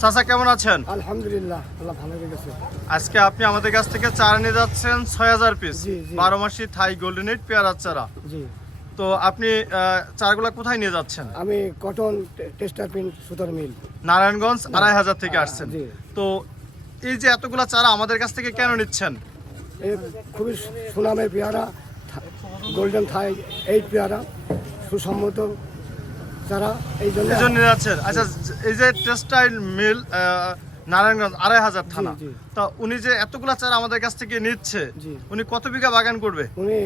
চাচা কেমন আছেন? আলহামদুলিল্লাহ, আল্লাহ ভালো রেখেছে। আজকে আপনি আমাদের কাছ থেকে চারা নিয়ে যাচ্ছেন 6000 পিস জি, জি। 12 মাসি থাই গোল্ডেন এইট পেয়ারার চারা। জি, তো আপনি চারাগুলো কোথায় নিয়ে যাচ্ছেন? আমি কটন টেস্টার প্রিন্ট সুতার মিল। নারায়ণগঞ্জ 2500 থেকে আসছেন। জি। তো এই যে এতগুলা চারা আমাদের কাছ থেকে কেন নিচ্ছেন? এই খুবই সুনামের পেয়ারা, গোল্ডেন থাই 8 পেয়ারা, সুসম্মত যারা এই জন্য। এই জন্য নিয়ে যাচ্ছেন। আচ্ছা, এই যে টেক্সটাইল মিল নারায়ণগঞ্জ 2500 থানা, জি। তা উনি যে এতগুলা চারা আমাদের কাছ থেকে নিচ্ছে, জি। উনি কত বিঘা বাগান করবে? উনি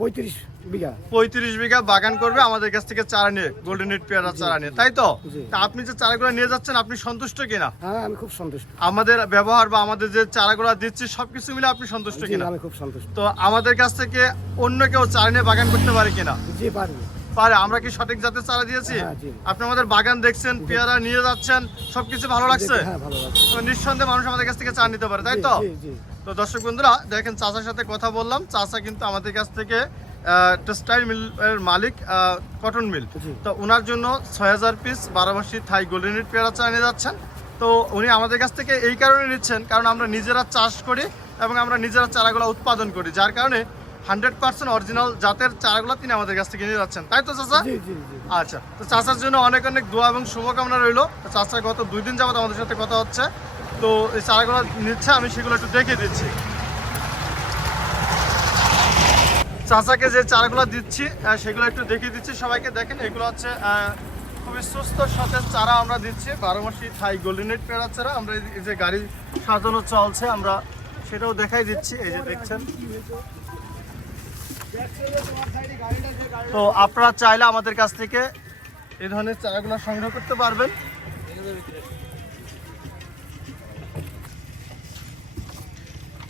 35 বিঘা। 35 বিঘা বাগান করবে আমাদের কাছ থেকে চারা নিয়ে, গোল্ডেন এইট পেয়ারা চারা নিয়ে, তাই তো? জি। তা আপনি যে চারাগুলো নিয়ে যাচ্ছেন, আপনি সন্তুষ্ট কিনা? হ্যাঁ, আমি খুব সন্তুষ্ট। আমাদের ব্যবহার বা আমাদের যে চারাগুলো দিচ্ছি সবকিছু মিলে আপনি সন্তুষ্ট জি, কিনা? আমি খুব সন্তুষ্ট। তো আমাদের কাছ থেকে অন্য কেউ চারা নিয়ে বাগান করতে পারে কিনা? জি, পারবে। পারে। আমরা কি সঠিক জাতের চারা দিয়েছি? হ্যাঁ, জি। আপনি আমাদের বাগান দেখছেন, পেয়ারা নিয়ে যাচ্ছেন, সবকিছু ভালো লাগছে? হ্যাঁ, ভালো লাগছে। তো নিঃসন্দেহে মানুষ আমাদের কাছ থেকে চারা নিতে পারে, তাই তো? জি, জি। তো দর্শক বন্ধুরা দেখেন, চাচার সাথে কথা বললাম। চাচা কিন্তু আমাদের কাছ থেকে টেক্সটাইল মিলের মালিক, কটন মিল। জি। তো ওনার জন্য 6000 পিস 12 মাসি থাই গোল্ডেন এইট পেয়ারা চারা নিয়ে যাচ্ছেন। তো উনি আমাদের কাছ থেকে এই কারণে নিচ্ছেন, কারণ আমরা নিজেরা চাষ করি এবং আমরা নিজেরা চারাগুলো উৎপাদন করি, যার কারণে 100% অরিজিনাল জাতের চারাগুলো তিনি আমাদের কাছ থেকে নিয়ে যাচ্ছেন, তাই তো চাচা? জি, জি, জি। আচ্ছা, তো চাচার জন্য অনেক অনেক দোয়া এবং শুভকামনা রইলো। চাচা গত 2 দিন যাবত আমাদের সাথে কথা হচ্ছে, তো এই চারাগুলো নিচ্ছে, আমি সেগুলো একটু দেখে দিচ্ছি। চাচাকে যে চারাগুলো দিচ্ছি সেগুলো একটু দেখিয়ে দিচ্ছি সবাইকে। দেখেন, এগুলো হচ্ছে খুবই সুস্থ সতেজ চারা আমরা দিচ্ছি, 12 মাসি থাই গোল্ডেন এইট পেয়ারা চারা। আমরা এই যে গাড়ি সাজানো চলছে, আমরা সেটাও দেখাই দিচ্ছি, এই যে দেখছেন। তো আপনারা চাইলে আমাদের কাছ থেকে এই ধরনের চারাগুলো সংগ্রহ করতে পারবেন।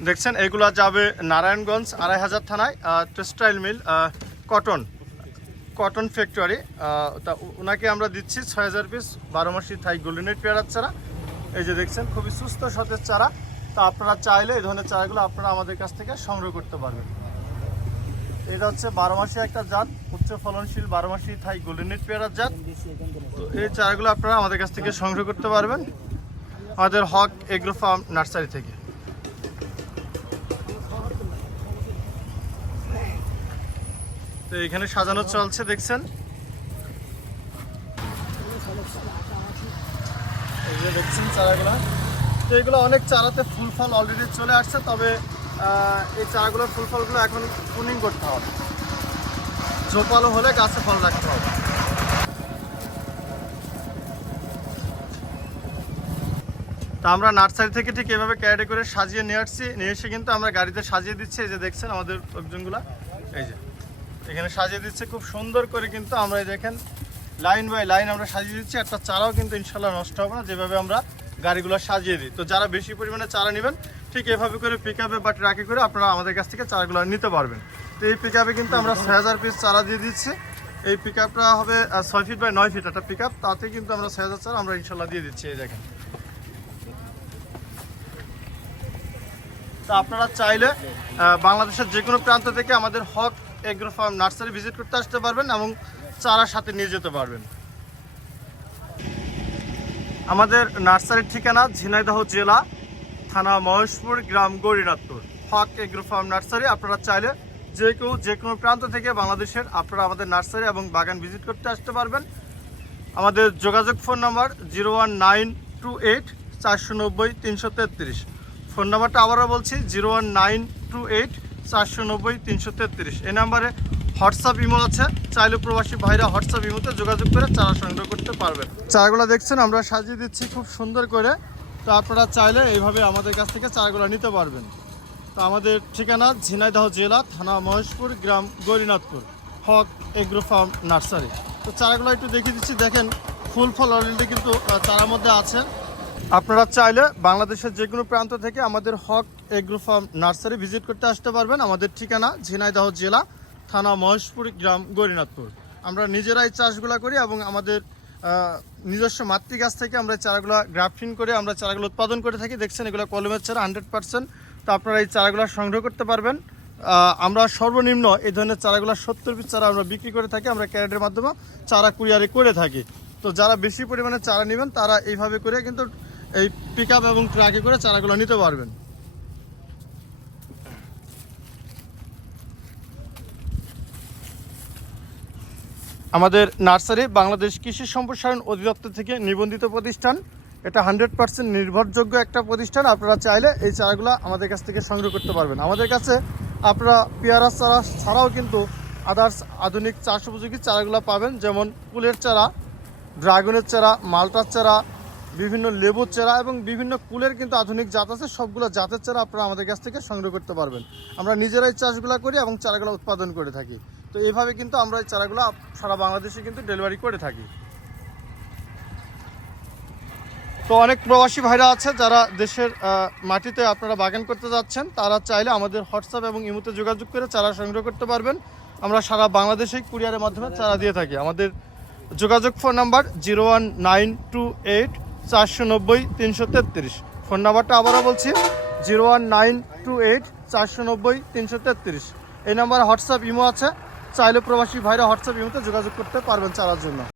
দেখছেন, এগুলো যাবে নারায়ণগঞ্জ 2500 থানায়, টেক্সটাইল মিল কটন ফ্যাক্টরি। তা ওনাকে আমরা দিচ্ছি 6000 পিস 12 মাসি থাই গোল্ডেন এইট পেয়ারার চারা। এই যে দেখছেন, খুবই সুস্থ সতেজ চারা। তো আপনারা চাইলে এই ধরনের চারাগুলো আপনারা আমাদের কাছ থেকে সংগ্রহ করতে পারবেন। এটা হচ্ছে 12 মাসি একটা জাত, উচ্চ ফলনশীল 12 মাসি থাই গোল্ডেন এইট পেয়ারার জাত। তো এই চারাগুলো আপনারা আমাদের কাছ থেকে সংগ্রহ করতে পারবেন আমাদের হক এগ্রো ফার্ম নার্সারি থেকে। তো এখানে সাজানো চলছে, দেখছেন। এই যে দেখছেন চারাগুলো। তো এগুলো অনেক চারাতে ফুল ফল অলরেডি চলে আসছে, তবে এই চারাগুলোর ফুল ফলগুলো এখন প্রুনিং করতে হবে, ঝোপালো হলে গাছে ফল রাখতে হবে। তা আমরা নার্সারি থেকে ঠিক এভাবে ক্যারেটে করে সাজিয়ে নিয়ে আসছি, নিয়ে এসে কিন্তু আমরা গাড়িতে সাজিয়ে দিচ্ছি। এই যে দেখছেন আমাদের লোকজনগুলো, এই যে এখানে সাজিয়ে দিচ্ছে খুব সুন্দর করে। কিন্তু আমরা এই দেখেন লাইন বাই লাইন আমরা সাজিয়ে দিচ্ছি। একটা চারাও কিন্তু ইনশাল্লাহ নষ্ট হবে না, যেভাবে আমরা গাড়িগুলো সাজিয়ে দিই। তো যারা বেশি পরিমাণে চারা নেবেন, ঠিক এভাবে করে পিক আপে বা ট্রাকে করে আপনারা আমাদের কাছ থেকে চারাগুলো নিতে পারবেন। তো এই পিক আপে কিন্তু আমরা 6000 পিস চারা দিয়ে দিচ্ছি। এই পিক আপটা হবে 6 ফিট বাই 9 ফিট একটা পিক আপ, তাতে কিন্তু আমরা 6000 চারা আমরা ইনশাল্লাহ দিয়ে দিচ্ছি। এই দেখেন। তা আপনারা চাইলে বাংলাদেশের যে কোনো প্রান্ত থেকে আমাদের হক এগ্রো ফার্ম নার্সারি ভিজিট করতে আসতে পারবেন এবং চারার সাথে নিয়ে যেতে পারবেন। আমাদের নার্সারির ঠিকানা ঝিনাইদহ জেলা, থানা মহেশপুর, গ্রাম গৌরীনাথপুর, হক এগ্রো ফার্ম নার্সারি। আপনারা চাইলে যে কোনো প্রান্ত থেকে বাংলাদেশের আপনারা আমাদের নার্সারি এবং বাগান ভিজিট করতে আসতে পারবেন। আমাদের যোগাযোগ ফোন নাম্বার 01928 490 333। ফোন নাম্বারটা আবারও বলছি, 01928 490 333। এই নাম্বারে হোয়াটসঅ্যাপ ইমো আছে, চাইলে প্রবাসী ভাইরা হোয়াটসঅ্যাপ ইমোতে যোগাযোগ করে চারা সংগ্রহ করতে পারবেন। চারাগুলো দেখছেন আমরা সাজিয়ে দিচ্ছি খুব সুন্দর করে। তো আপনারা চাইলে এইভাবে আমাদের কাছ থেকে চারাগুলো নিতে পারবেন। তো আমাদের ঠিকানা ঝিনাইদহ জেলা, থানা মহেশপুর, গ্রাম গৌরীনাথপুর, হক এগ্রো ফার্ম নার্সারি। তো চারাগুলো একটু দেখিয়ে দিচ্ছি। দেখেন, ফুল ফল অলরেডি কিন্তু চারার মধ্যে আছে। আপনারা চাইলে বাংলাদেশের যে কোনো প্রান্ত থেকে আমাদের হক এগ্রো ফার্ম নার্সারি ভিজিট করতে আসতে পারবেন। আমাদের ঠিকানা ঝিনাইদহ জেলা, থানা মহেশপুর, গ্রাম গৌরীনাথপুর। আমরা নিজেরাই চাষগুলো করি এবং আমাদের নিজস্ব মাতৃ গাছ থেকে আমরা চারাগুলো গ্রাফটিং করে আমরা চারাগুলো উৎপাদন করে থাকি। দেখছেন, এগুলো কলমের চারা 100%। তো আপনারা এই চারাগুলো সংগ্রহ করতে পারবেন। আমরা সর্বনিম্ন এই ধরনের চারাগুলো 70 পিস চারা আমরা বিক্রি করে থাকি, আমরা ক্যারেটের মাধ্যমে চারা কুরিয়ারে করে থাকি। তো যারা বেশি পরিমাণে চারা নেবেন, তারা এইভাবে করে কিন্তু এই পিক আপ এবং ট্রাকে করে চারাগুলো নিতে পারবেন। আমাদের নার্সারি বাংলাদেশ কৃষি সম্প্রসারণ অধিদপ্তর থেকে নিবন্ধিত প্রতিষ্ঠান। এটা 100% নির্ভরযোগ্য একটা প্রতিষ্ঠান। আপনারা চাইলে এই চারাগুলো আমাদের কাছ থেকে সংগ্রহ করতে পারবেন। আমাদের কাছে আপনারা পেয়ারা চারা ছাড়াও কিন্তু আদার্স আধুনিক চাষ উপযোগী চারাগুলো পাবেন, যেমন কুলের চারা, ড্রাগনের চারা, মালটার চারা, বিভিন্ন লেবুর চারা এবং বিভিন্ন কুলের কিন্তু আধুনিক জাত আছে। সবগুলো জাতের চারা আপনারা আমাদের কাছ থেকে সংগ্রহ করতে পারবেন। আমরা নিজেরাই চাষগুলো করি এবং চারাগুলো উৎপাদন করে থাকি। তো এইভাবে কিন্তু আমরা এই চারাগুলো সারা বাংলাদেশে কিন্তু ডেলিভারি করে থাকি। তো অনেক প্রবাসী ভাইরা আছে যারা দেশের মাটিতে আপনারা বাগান করতে যাচ্ছেন, তারা চাইলে আমাদের হোয়াটসঅ্যাপ এবং ইমোতে যোগাযোগ করে চারা সংগ্রহ করতে পারবেন। আমরা সারা বাংলাদেশেই কুরিয়ারের মাধ্যমে চারা দিয়ে থাকি। আমাদের যোগাযোগ ফোন নাম্বার 01928 490 333। ফোন নাম্বারটা আবারও বলছি 01928 490 333। এই নাম্বারে হোয়াটসঅ্যাপ ইমো আছে, চাইলে প্রবাসী ভাইরা হোয়াটসঅ্যাপ ইমোতে যোগাযোগ করতে পারবেন চারার জন্য।